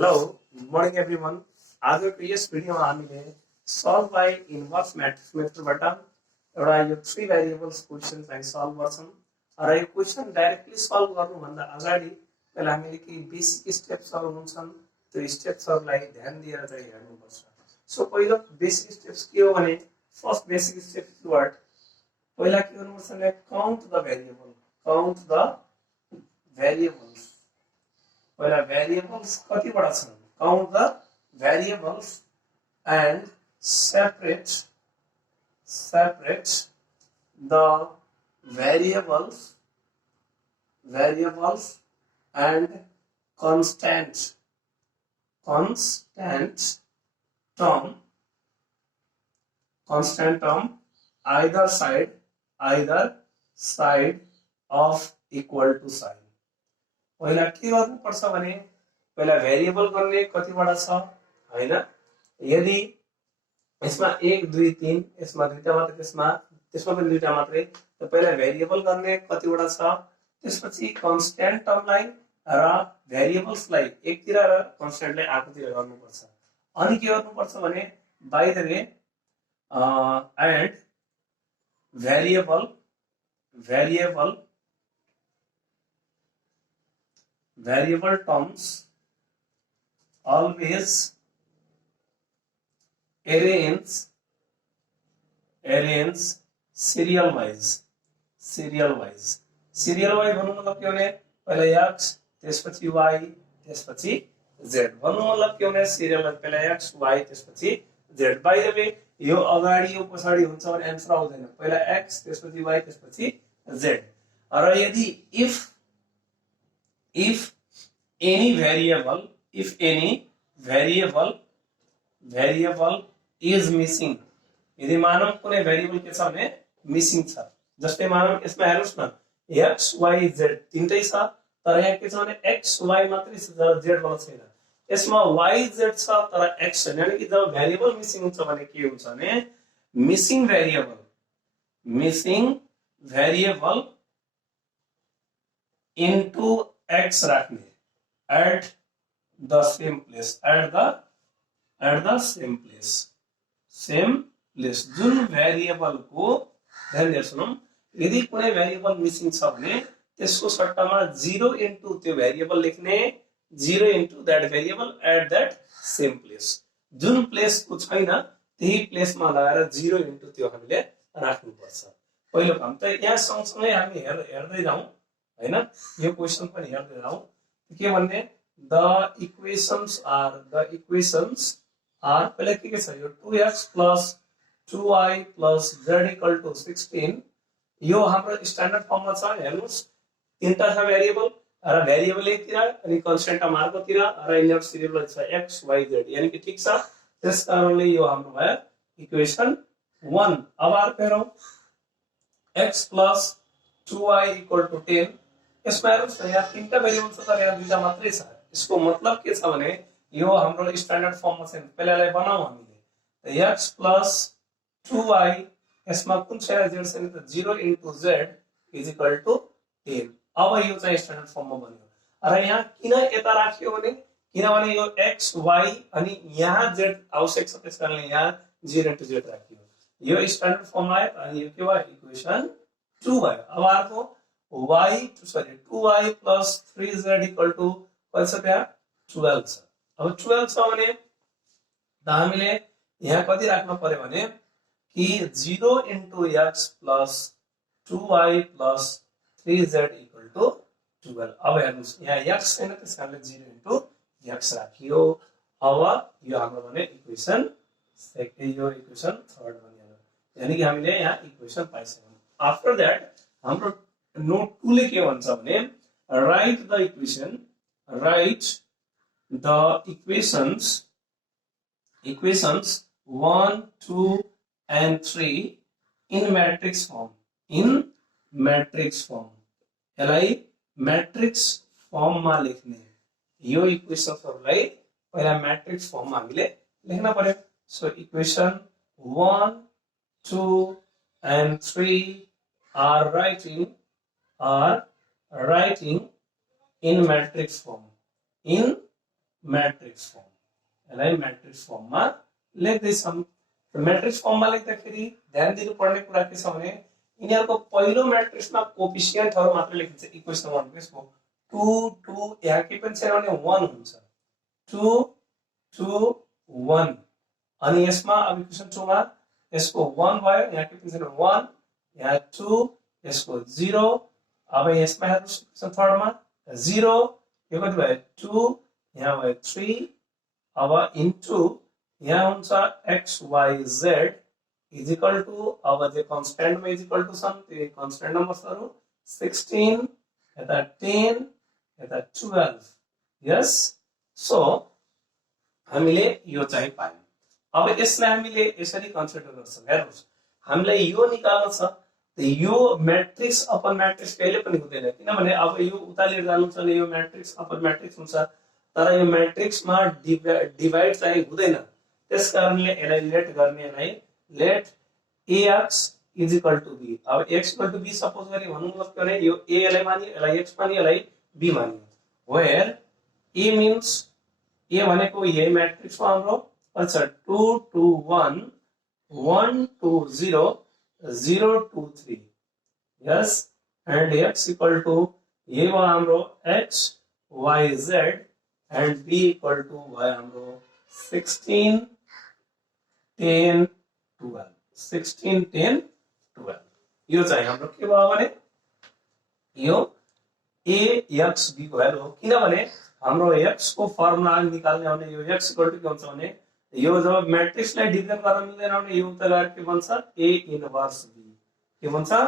Hello good morning everyone. आजको यस भिडियोमा हामीले सल्भ बाई इन्भर्स म्याट्रिक्स मेथडबाट एउटा यो थ्री भेरिएबल्स क्वेसन चाहिँ सल्भ गर्छौँ। र यो क्वेसन डाइरेक्टली सल्भ गर्नुभन्दा अगाडि पहिला हामीले केही बेसिक स्टेप्सहरू हुन्छन्, त्यो स्टेप्सहरूलाई ध्यान दिएर चाहिँ हेर्नुपर्छ। सो पहिलो बेसिक स्टेप्स के हो भने first basic step is what, पहिला के गर्नुपर्छ भने count the variable, count the variables. पहिला भेरिएबल्स कतिवटा छन्, count the variables and separate the variables and constant term either side of equal to sign। पहिला के गर्नुपर्छ भने पहिला भेरिएबल गर्ने कतिवटा छ हैन, यदि यसमा 1 2 3 यसमा दुईटा मात्र त्यसमा पनि दुईटा मात्रै, त पहिला भेरिएबल गर्ने कतिवटा छ, त्यसपछि कन्स्ट्यान्ट टर्मलाई र भेरिएबल्सलाई एकतिर र कन्स्ट्यान्टलाई अर्कोतिर गर्नुपर्छ। अनि के गर्नुपर्छ भने by the way and variable terms always arrange serial wise भन्नु मतलब के भने पहिला x त्यसपछि y त्यसपछि z भन्नु मतलब के भने सिरियल वाइज पहिला x y त्यसपछि z। बाइ द वे यो अगाडि यो पछाडी हुन्छ भने आन्सर आउँदैन, पहिला x त्यसपछि y त्यसपछि z। र यदि if any variable is missing, यदि मानव कुनै भेरिएबल के छ भने मिसिङ छ, जस्तै मानव यसमा हेर्नुस् न x y z तीनटै छ, तर यहाँ के छ भने x y मात्रै छ, z वाला छैन। यसमा y z छ तर x छैन, यानी कि जब भेरिएबल मिसिङ हुन्छ भने के हुन्छ भने मिसिङ भेरिएबल इन्टु x राख्ने at the same place जुन भेरिएबल को ध्यान दिनुस्, यदि कुनै भेरिएबल मिसिङ छ भने त्यसको सट्टामा 0 इन्टु त्यो भेरिएबल लेख्ने, 0 into that variable at that same place. जुन प्लेस को छैन त्यही प्लेसमा लगाएर 0 इन्टु त्यो हामीले राख्नुपर्छ। पहिलो काम त यहाँ सँगसँगै हामी हेर्दै जाउँ हैन, यो क्वेशन पनि हेर्दै जाउँ। के भन्ने द इक्वेशन्स आर पहिला के छ यो 2x + 2y + z = 16, यो हाम्रो स्ट्यान्डर्ड फर्ममा छ। हेर्नुस् तीनटा छ भेरिएबल र भेरिएबल एकतिर अनि कन्स्ट्यान्ट अर्कोतिर र यिनीहरु सिरियल छ x y z, यानी कि ठीक छ। त्यसकारणले यो हाम्रो भयो इक्वेसन 1। अब अर्को हेरौं x + 2y = 10, यसमा हेर्नुस् यहाँ तीनटा भेरिएबल छ तर यहाँ दुईटा मात्रै छ। यसको मतलब के छ भने यो हाम्रो स्ट्यान्डर्ड फर्ममा छैन, पहिलालाई बनाऊ हामीले। x + 2y यसमा कुन छ z छैन त 0 इन्टु z = 10। अब यो चाहिँ स्ट्यान्डर्ड फर्ममा बन्यो। र यहाँ किन यता राखियो भने किनभने यो x y अनि यहाँ z आवश्यक छ, त्यसकारणले यहाँ 0 इन्टु z राखियो। यो स्ट्यान्डर्ड फर्ममा आयो अनि यो के भयो इक्वेसन 2 भयो। अब अर्को 2y + 3z = कति छ त्यहाँ 12 छ। अब 12 छ भने हामीले यहाँ कति राख्न पर्यो भने कि 0 इन्टु x + 2y + 3z = 12। अब हेर्नुस् यहाँ x छैन त्यसकारणले 0 इन्टु x राखियो। अब यो हाम्रो भने इक्वेसन 3 बन्यो, यानी कि हामीले यहाँ इक्वेसन पाइसक्यौं। आफ्टर दैट हाम्रो नोट 2 ले के भन्छ भने right the equations 1 2 and 3 in matrix form। यसलाई मैट्रिक्स फर्म मा लेख्ने, यो इक्वेशनहरुलाई पहिला मैट्रिक्स फर्म मा हामीले लेख्न पर्यो। So equation 1 2 and 3 are writing in matrix form। Matrix form यसलाई मैट्रिक्स फर्ममा लेख्दैछौँ। मैट्रिक्स फर्ममा लेख्दाखेरि ध्यान दिनुपर्ने कुरा के छ भने यिनीहरुको पहिलो मैट्रिक्समा कोएफिसिएन्टहरु मात्र लेखिन्छ। इक्वेसन 1 को यसको 2 2 यहाँ के पनि छैन भने 1 हुन्छ 2 2 1 अनि यसमा अब इक्वेसन 2 मा यसको 1 भयो यहाँ के पनि छैन 1 यहाँ 2 यसको 0 अब यसमा हेर्नुस् इक्वेसन 3 मा 0 यो कति भयो 2 यहाँ भयो 3 अब इन्टु यहाँ हुन्छ x y z is equal to अब जे कन्स्टेन्ट मा इज इक्वल टु छन् त्यो कन्स्टेन्ट नम्बर्सहरु 16 यता 10 यता 12 यस सो हामीले यो चाहिँ पायौं। अब यसलाई हामीले यसरी कन्सिडर गर्छौं। हेर्नुस् हामीलाई यो निकाल्न छ त यो मैट्रिक्स अपन मैट्रिक्स कहिले पनि हुँदैन किनभने अब यो उता लिएर जानु छ भने यो मैट्रिक्स अपन मैट्रिक्स हुन्छ तर यो मैट्रिक्स मा डिवाइड चाहिँ हुँदैन। त्यसकारणले यसलाई लेट गर्ने यसलाई let ax is equal to b। अब x equal to b suppose गरे भन्नु मतलब के भने यो a यसलाई मानियो यसलाई x मानियो यसलाई b मानियो वेयर a मीन्स a भनेको यही मैट्रिक्स हो हाम्रो अच्छा 2 2 1 1 2 0 0 2 3 यस एंड x इक्वल टु ये भयो हाम्रो x y z and b equal to भयो हाम्रो 16 10 12 16 10 12 यो चाहिँ हाम्रो के भयो भने यो a x b को भ्यालु हो किनभने हाम्रो x को फर्मुला निकाल्ने हो भने यो x इक्वल टु के हुन्छ भने यो जब मैट्रिक्सलाई डिभिजन गर्न मिल्दैन भने यो उता गएर के भन्छ a इन्भर्स b के भन्छ a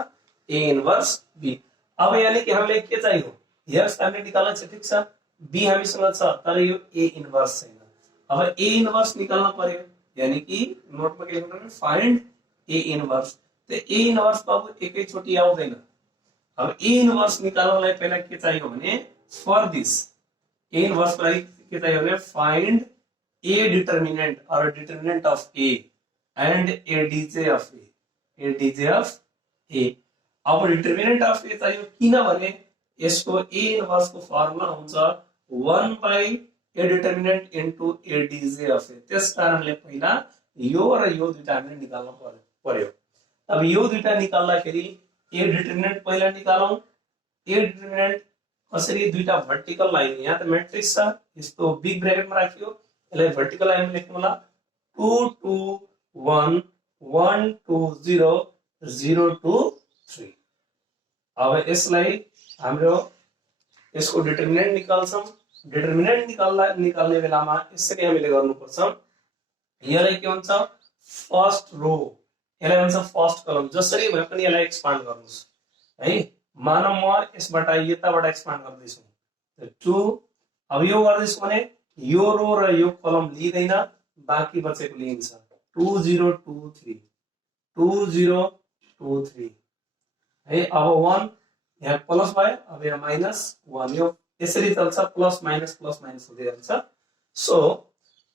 इन्भर्स b। अब यानी कि हामीले के चाहियो x हामीले निकाल्न छ ठीक छ b हामीसँग छ तर यो a इन्भर्स छैन। अब a इन्भर्स निकाल्न पर्यो यानी कि नोटमा के लेख्नु पर्यो फाइन्ड a इन्भर्स। त a इन्भर्स बाबु एकैचोटी आउँदैन। अब a इन्भर्स निकाल्नलाई पहिला के चाहियो भने फर दिस a इन्भर्स को लागि के चाहियो भने find a determinant or determinant of a and a dj of a of a। अब डिटर्मिनेन्ट अफ a चाहियो किनभने यसको a इन्भर्स को फर्मुला हुन्छ 1 by a determinant into a dj of a। त्यसकारणले पहिला यो र यो दुईटा हामीले निकाल्न पर्यो। अब यो दुईटा निकाल्दाखेरि a डिटर्मिनेन्ट पहिला निकालौं। a डिटर्मिनेन्ट कसरी दुईटा भर्टिकल लाइन यहाँ त मैट्रिक्स छ यस्तो बिग ब्रैकेटमा राखियो यसलाई भर्टिकल लाइनमा लेख्नु होला 2 2 1 1 2 0 0 2 3। अब यसलाई हाम्रो यसको डिटर्मिनेन्ट निकाल्छौं। डिटर्मिनेन्ट निकाल्ने बेलामा यसरी हामीले गर्नुपर्छ यसलाई के भन्छ फर्स्ट रो यसलाई भन्छ फर्स्ट कलम जसरी भए पनि यसलाई एक्सपान्ड गर्नुस् है। मानव म यसबाट यताबाट एक्सपान्ड गर्दैछु 2 अब यो गर्दैछु भने यो रो र यो कलम लिइदैन बाँकी बचेको लिइन्छ 2 0 2 3 2 0 2 3 है। अब 1 यहाँ प्लस भयो अब यहाँ माइनस 1 यो यसरी चल्छ प्लस माइनस हुँदै जान्छ। सो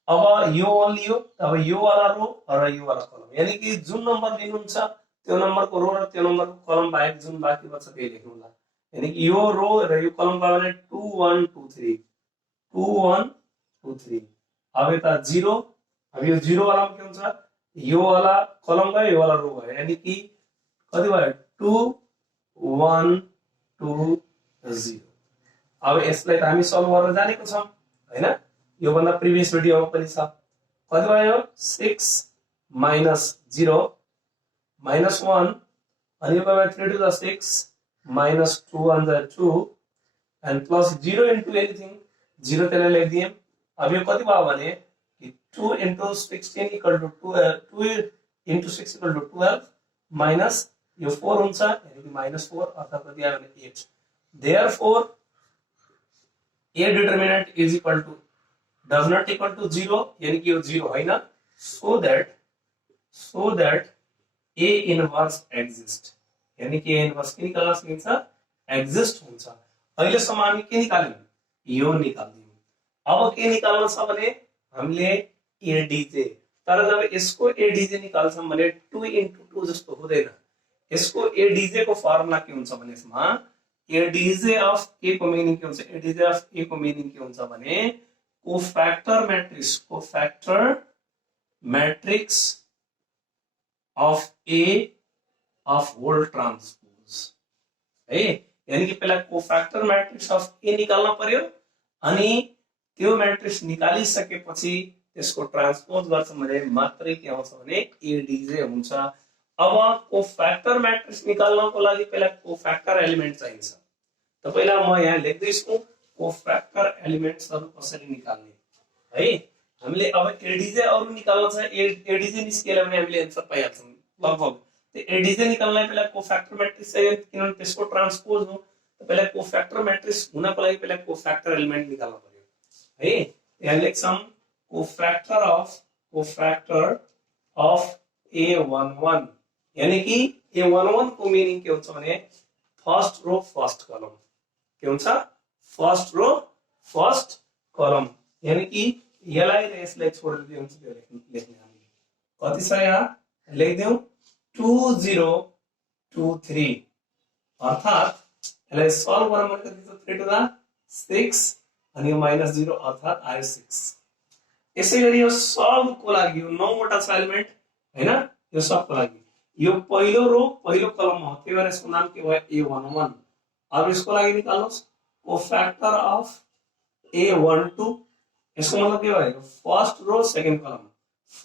अब यो 1 लियो अब यो वाला रो र यो वाला कलम यानी कि जुन नम्बर लिनुहुन्छ त्यो नम्बरको रो र त्यो नम्बरको कलम बाहेक जुन बाँकी बच्छ त्यही लेख्नु होला यानी कि यो रो र यो कलम भयो भने 2 1 2 3 2 1 2 3 अब यता 0 अब यो 0 वाला के हुन्छ यो वाला कलम गयो यो वाला रो गयो यानी कि कति भयो 2 1 2 0। अब यसलाई त हामी सल्भ गर्न जानेको छौं हैन यो भन्दा प्रिभियस भिडियोमा पनि छ कति भयो 6 minus 0 minus 1 and you have 3 to the 6 minus 2 on the 2 and plus 0 into anything 0 तेरे ले दिए अब ये कति बाव बने 2 into 16 equal to 2 into 6 equal to 12 minus ये 4 उनसा यानी कि minus 4 अर्थात कति आया बने 8। Therefore a determinant is equal to does not equal to 0 यानी कि ये 0 है ना so that a inverse exist यानी कि a inverse के निकाल्न सकिन्छ exist हुन्छ। अहिलेसम्म हामी के निकाल्यौं यो निकाल्दियौं। अब के निकाल्न छ भने हामीले adj तर जब यसको adj निकाल्छौं भने 2 into 2 जस्तो हुँदैन। यसको adj को फर्मुला के हुन्छ भने यसमा adj of a को मिनिङ के हुन्छ adj of a को मिनिङ के हुन्छ भने cofactor matrix of A of whole transpose है। यानी कि पहिला कोफैक्टर मैट्रिक्स अफ ए निकाल्न पर्यो अनि त्यो मैट्रिक्स निकालिसकेपछि त्यसको ट्रान्सपोज गर्छ भने मात्रै के आउँछ भने एडीजे हुन्छ। अब कोफैक्टर मैट्रिक्स निकाल्नको लागि पहिला कोफैक्टर एलिमेन्ट चाहिन्छ। त पहिला म यहाँ लेख्दै छु कोफैक्टर एलिमेन्ट्सहरु कसरी निकाल्ने है। हामीले अब एडीजे अरु निकाल्न छ, एडीजे निस्केला भने हामीले आन्सर पाइहाल्छौं लगभग। त्यो एडीजे निकाल्नलाई पहिला कोफैक्टर मैट्रिक्स चाहियो किनभने त्यसको ट्रान्सपोज हो। त पहिला कोफैक्टर मैट्रिक्स हुनको लागि पहिला कोफैक्टर एलिमेन्ट निकाल्न पर्यो है। यहाँ लेख्छौं कोफैक्टर अफ A11 यानी कि A11 को मिनिङ के हुन्छ भने फर्स्ट रो फर्स्ट कलम के हुन्छ, फर्स्ट रो फर्स्ट कलम। यानी कि यसलाई र यसलाई छोडेर के हुन्छ त्यो लेख्ने हामीले कति छ यहाँ लेख्दियौ 2023 अर्थात यसलाई सल्भ गर्न भने कति छ 3 to the 6 अनि यो -0 अर्थात आयो 6। यसैगरी यो सबको लागि यो 9 वटा छ एलिमेन्ट हैन, यो सबको लागि यो पहिलो रो पहिलो कलम हो, त्यही भएर यसको नाम के भयो A11। अब यसको लागि निकाल्नुस् कोफैक्टर अफ A12, यसको मतलब के भयो फर्स्ट रो सेकेन्ड कलम,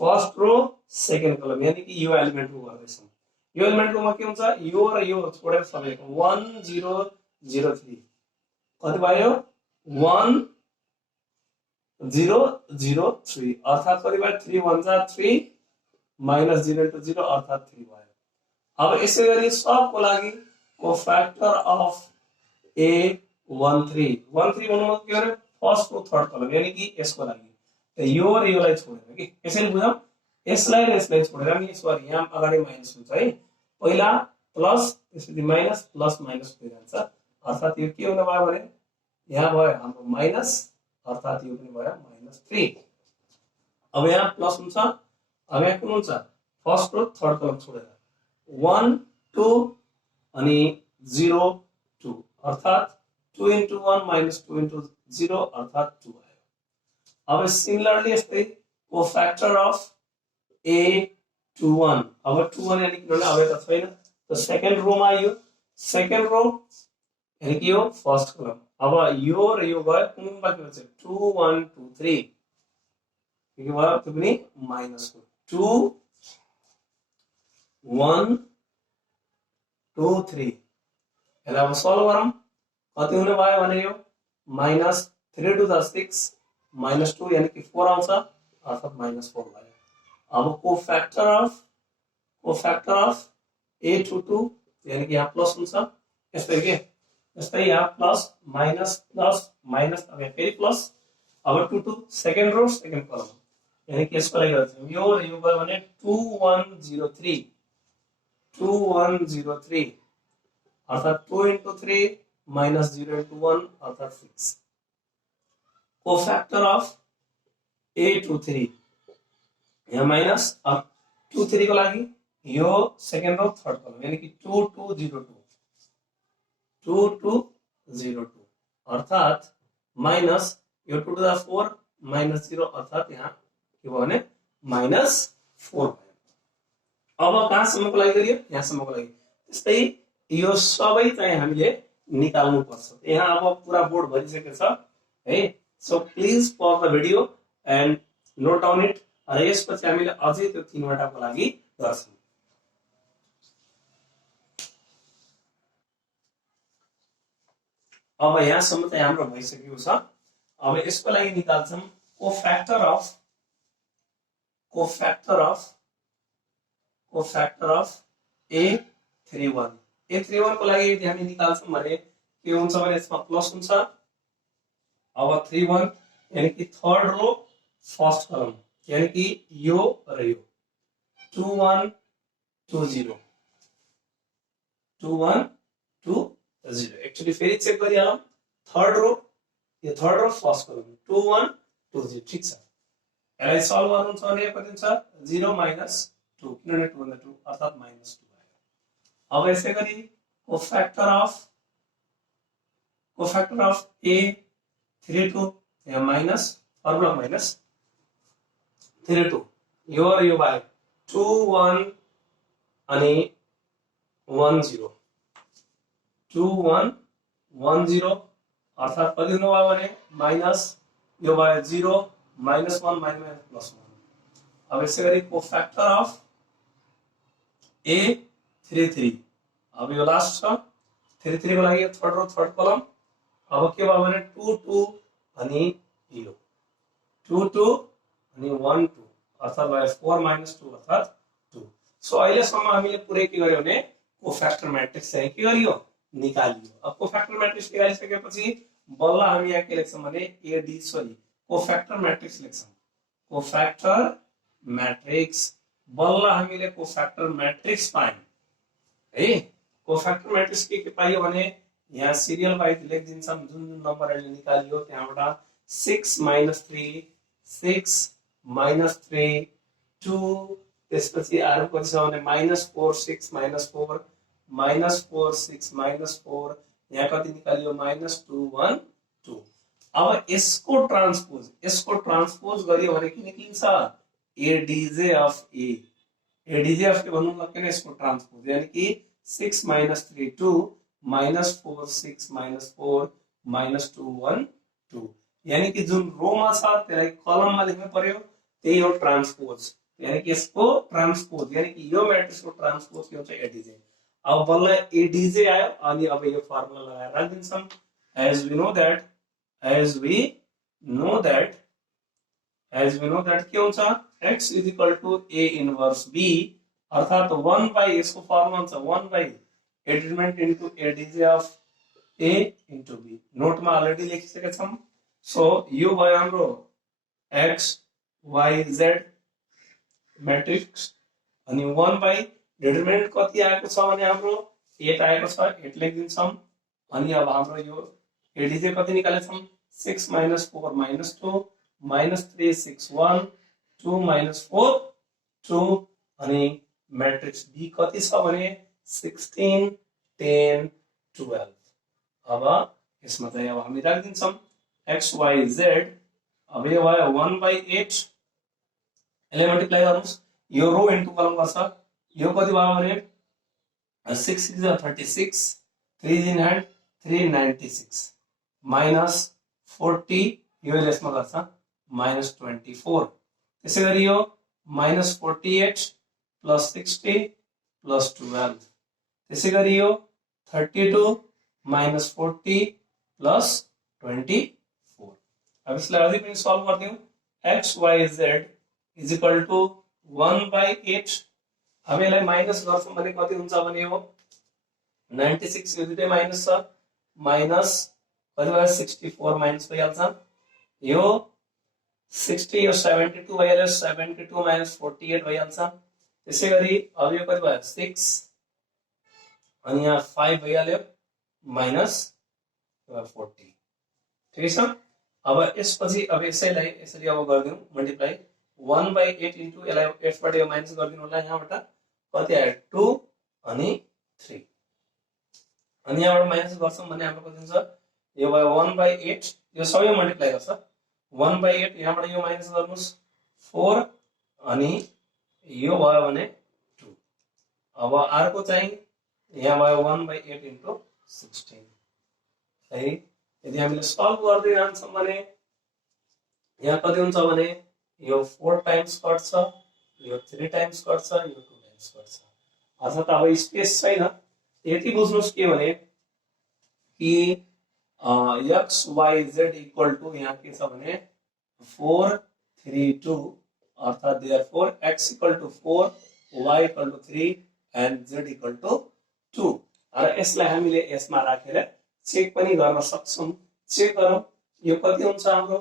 फर्स्ट रो सेकेन्ड कलम यानी कि यो एलिमेन्टको गर्दैछौं। यो एलिमेन्टकोमा के हुन्छ यो र यो छोडेर सबैको 1003 कति भयो 1003 अर्थात कति भयो 3 1 जा 3 -0 into 0 अर्थात 3 भयो। अब यसैगरी सबको लागि कोफैक्टर अफ A13 13 भन्नुमा के हो फर्स्ट रो थर्ड कलम यानी कि यसको लागि यो र योलाई छोडेर के यसैले बुझौं, यसलाई र यसलाई छोडेर अनि सरी यहाँ अगाडि माइनस हुन्छ है। पहिला प्लस त्यसपछि माइनस प्लस माइनस हुँदै जान्छ अर्थात यो के हुन भयो भने यहाँ भयो हाम्रो माइनस अर्थात यो पनि भयो -3। अब यहाँ प्लस हुन्छ, अब यहाँ कुन हुन्छ फर्स्ट रो थर्ड कलम छोडेर 1 2 अनि 0 2 अर्थात 2 into 1 minus 2 into 0 अर्थात 2 आयो। अब सिमिलरली यस्तै कोफैक्टर अफ A21 अब 21 यानी कि अब यता छैन त सेकेन्ड रोमा आयो, सेकेन्ड रो यानी कि यो फर्स्ट कलम। अब यो र यो गयो कुन बाँकी बच्छ 2 1 2 3 के भयो त्यो पनि -2 1 2 3 यसलाई अब सल्भ गरौँ कति हुने भयो भने यो -3 to the 6 -2 यानी कि 4 आउँछ अर्थात -4 भयो। अब कोफैक्टर अफ A22 यानी कि यहाँ प्लस हुन्छ यस्तै के यस्तै यहाँ प्लस माइनस अब यहाँ फेरि प्लस अब 2 2 सेकेन्ड रो सेकेन्ड कलम यानी कि यसको लागि गर्छौं यो र यो भयो भने 2103 अर्थात 2 into 3 -0 into 1 अर्थात 6। कोफैक्टर अफ A23 यहाँ माइनस अब 2 3 को लागि यो सेकेन्ड रो थर्ड कलम यानी कि 2202 अर्थात माइनस यो 2 to the 4 -0 अर्थात यहाँ के भयो भने -4 भयो। अब कहाँसम्मको लागि गरियो यहाँसम्मको लागि। त्यस्तै यो सबै चाहिँ हामीले निकाल्नु पर्छ। यहाँ अब पुरा बोर्ड भरिसकेको छ है। So please pause the video and note down it र यसपछि हामीले अझै त्यो 3 वटाको लागि गर्छौं। अब यहाँसम्म चाहिँ हाम्रो भइसकेको छ। अब यसको लागि निकाल्छौं कोफैक्टर अफ A31 को लागि यदि हामी निकाल्छौं भने के हुन्छ भने यसमा प्लस हुन्छ। अब 31 यानी कि थर्ड रो फर्स्ट कलम यानी कि यो र यो 2120 एक्चुअली फेरि चेक गरिहालौं थर्ड रो यो थर्ड रो फर्स्ट कलम 2120 ठीक छ। यसलाई सल्भ गर्नु छ भने कति हुन्छ 0 -2 किनभने 2 भन्दा 2 अर्थात -2 आयो। अब यसै गरी कोफैक्टर अफ A32 यहाँ -4 फर्मुला माइनस 3 2 यो र यो बाहेक 2 1 अनि 1 0 2 1 1 0 अर्थात कति हुनुभयो भने माइनस यो भयो 0 माइनस 1 माइनस प्लस 1 अब यसै गरी कोफ्याक्टर अफ a 3 3 अब यो लास्ट छ 3 3 को लागि थर्ड रो थर्ड कलम अब के भयो भने 2 2 अनि यो 2 2 अनि 1 2 अर्थात भयो 4 माइनस 2 अर्थात 2 सो अहिलेसम्म हामीले पुरै के गर्यो भने कोफ्याक्टर म्याट्रिक्स चाहिँ के गरियो निकालियो अब कोफ्याक्टर म्याट्रिक्स निकालिसकेपछि बल्ल हामी यहाँ के लेख्छौं भने एडी सरी कोफ्याक्टर म्याट्रिक्स लेख्छौं कोफ्याक्टर म्याट्रिक्स बल्ल हामीले कोफ्याक्टर म्याट्रिक्स पायौं है कोफ्याक्टर म्याट्रिक्स के पाइयो भने यहाँ सिरियल वाइज लेखिदिन्छौं जुन जुन नम्बरहरुले निकालियो त्यहाँबाट 6 minus 3 6 minus 3 2 त्यसपछि आरो कति छ भने -4 6 -4 -4 6 -4 यहाँ कति निकालियो -2 1 2 अब यसको ट्रान्सपोज गरियो भने के निक्लिन्छ ADJ of A ADJ of के भन्नु सक्दैन यसको ट्रान्सपोज यानी कि 6 minus 3 2 -4 6 -4 -2 1 2 यानी कि जुन रोमा छ त्यसलाई कलममा लेख्नु पर्यो त्यही हो ट्रान्सपोज यानी कि यसको ट्रान्सपोज यानी कि यो म्याट्रिक्सको ट्रान्सपोज के हुन्छ एडीजे अब बल्ल एडीजे आयो अनि अब यो फर्मुला लगाएर राखिदिन्छौं as we know that के हुन्छ x is equal to a inverse b अर्थात 1 by यसको फर्मुला हुन्छ 1 by determinant into adj of a into b नोटमा अलरेडी लेखिसकेका छौं सो यो भयो हाम्रो x y z मैट्रिक्स अनि 1 by डिटरमिनेन्ट कति आएको छ भने हाम्रो 8 आएको छ 8 लेखिदिन्छौं अनि अब हाम्रो यो एडीजे कति निकालेछौं 6 minus 4 minus 2 minus 3 6 1 2 minus 4 2 अनि मैट्रिक्स बी कति छ भने 16 10 12 अब यसमा चाहिँ अब हामी राखिदिन्छौं x y z अब यो भयो 1 by 8 यसले मल्टिप्लाई गर्नुस् यो रो इन्टु कलम गर्छ यो कति भयो भने 6 6 36 3 in hand 396 minus 40 यो यसमा गर्छ -24 त्यसैगरी यो -48 plus 60 plus 12 त्यसैगरी यो 32 minus 40 plus 24 अब यसलाई अझै पनि solve गर्दियौ x y z is equal to 1 by 8 अब यसलाई माइनस गर्छौं भने कति हुन्छ भने यो 96 यो दुटै माइनस छ माइनस कति भयो 64 माइनस भइहाल्छ यो 60 यो 72 भइहाल्यो 72 minus 48 भइहाल्छ त्यसैगरी अब यो कति भयो 6 अनि यहाँ 5 भइहाल्यो माइनस 40 ठीक छ अब यसपछि अब यसैलाई यसरी अब गर्दियौ मल्टिप्लाई 1 by 8 into यसलाई 8 बाट यो माइनस गर्दिनु होला यहाँबाट कति आयो 2 अनि 3 अनि यहाँबाट माइनस गर्छौं भने हाम्रो कति हुन्छ यो भयो 1 by 8 यो सबै मल्टिप्लाई गर्छ 1 by 8 यहाँबाट यो माइनस गर्नुस् 4 अनि यो भयो भने 2 अब अर्को चाहिँ यहाँ भयो 1 by 8 into 16 सही यदि हामीले सल्भ गर्दै जान्छौं भने यहाँ कति हुन्छ भने यो 4 टाइम्स कट्छ यो 3 टाइम्स कट्छ यो 2 टाइम्स कट्छ अर्थात अब स्पेस छैन यति बुझ्नुस् के भने कि x y z equal to यहाँ के छ भने 4 3 2 अर्थात therefore x equal to 4 y equal to 3 and z equal to 2 र यसलाई हामीले यसमा राखेर चेक पनि गर्न सक्छौं चेक गरौँ यो कति हुन्छ हाम्रो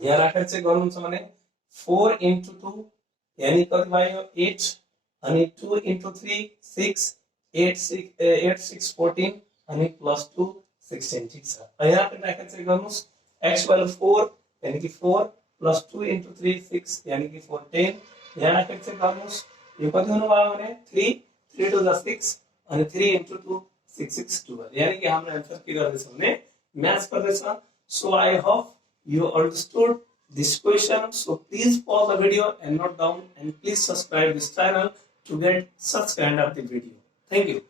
यहाँ राखेर चेक गर्नुहुन्छ भने 4 into 2 यानी कति भयो 8 अनि 2 into 3 6 8 6 14 अनि प्लस 2 16 ठीक छ यहाँ पनि राखेर चेक गर्नुस् x value 4 यानी कि 4 plus 2 into 3 6 यानी कि 4 10 यहाँ राखेर चेक गर्नुस् यो कति हुनु भयो भने 3 3 to the 6 अनि 3 into 2 6 6 12 यानी कि हाम्रो आन्सर के गर्दैछ भने म्याच गर्दैछ so I hope you understood this question. So please pause the video and note down, and please subscribe this channel to get such kind of the video. Thank you.